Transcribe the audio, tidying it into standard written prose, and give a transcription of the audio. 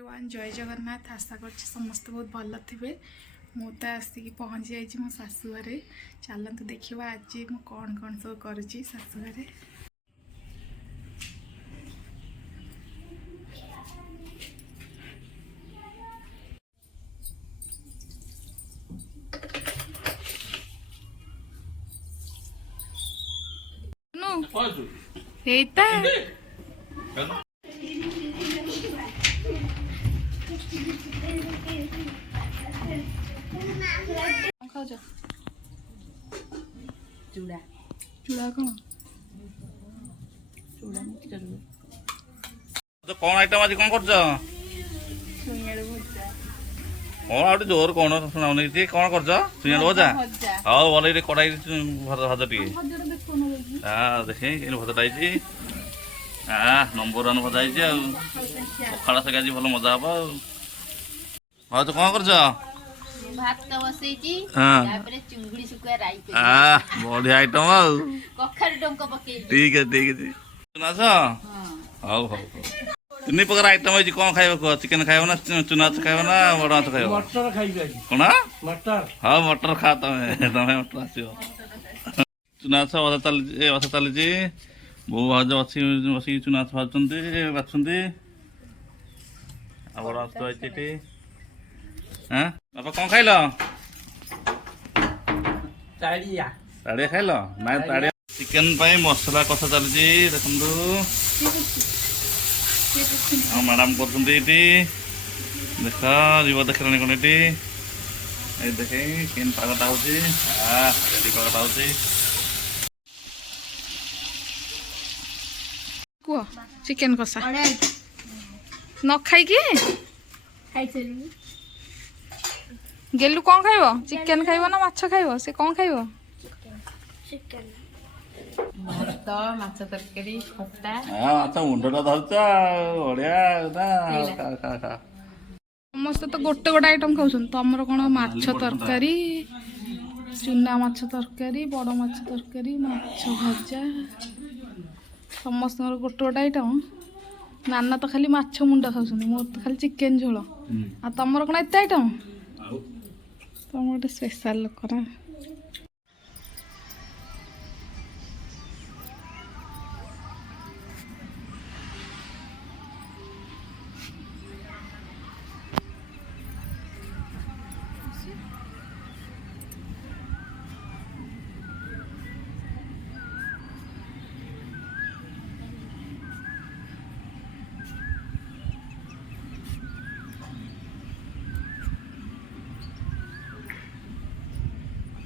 Everyone जय जगन्नाथ। आशा कर समस्त बहुत भल थे। मु तो आसिक पहुँची जाइए मो शाशुघर। चलते देखा आज मु कौन कौन सब करुँची शाशुघर। खाऊच चूड़ा चूड़ा कौन चूड़ा तो कौन आइटम आज कौन कर कौन आउट जोर कौन सुनाऊनी कौन कर सुनिया भजा हाँ भल ये कड़ाई भजा टे देखे भजाटा नंबर वन भजा पखाड़ सागे आज भल मजा हम हाँ तो कौन कर भात बसैची चिंगुड़ी सुखुआ राई बढ़िया आइटम कखारू डंक पके ठीक है चुनास हाउ हाउ तीन प्रकार आइटम है कौन खाइब कह चिकेन खाइब ना चुनास खाइब ना बड़ माछ खाइब मटर खाइबे कौन मटर हाँ मटर खा तमें मटर आस चुनास बसा चली बो भाज बस चुनास भाजुंट बाछुंट बड़ माछ तो हाँ बापा कौन खाइल ताड़िया ताड़िया खाइल ना ताड़िया चिकेन मसला कषा चलती देखु मैडम कर देख जीव देख कौन ये देखे केन पागटा होडी पागटा हो कह चिकेन कषा न खाई गेलु कौन खाइब चिकेन खाइब ना माछ खाइब से कौन खाइब भात माछ तरकारी खट्टा हाँ मुंडा धरच बढ़िया खा समस्त तो गोटे गोटे आइटम खाऊन तुमर कौन माछ तरकारी चूना माछ तरकारी बड़ माछ तरकारी माछ भजा समस्त गोटे गोटे आइटम नाना तो खाली माछ मुंडा खाऊँ मोर तो खाली चिकेन झोल आ तुमर कौन एत आइटम तुम गोटे स्पेशल लोक ना।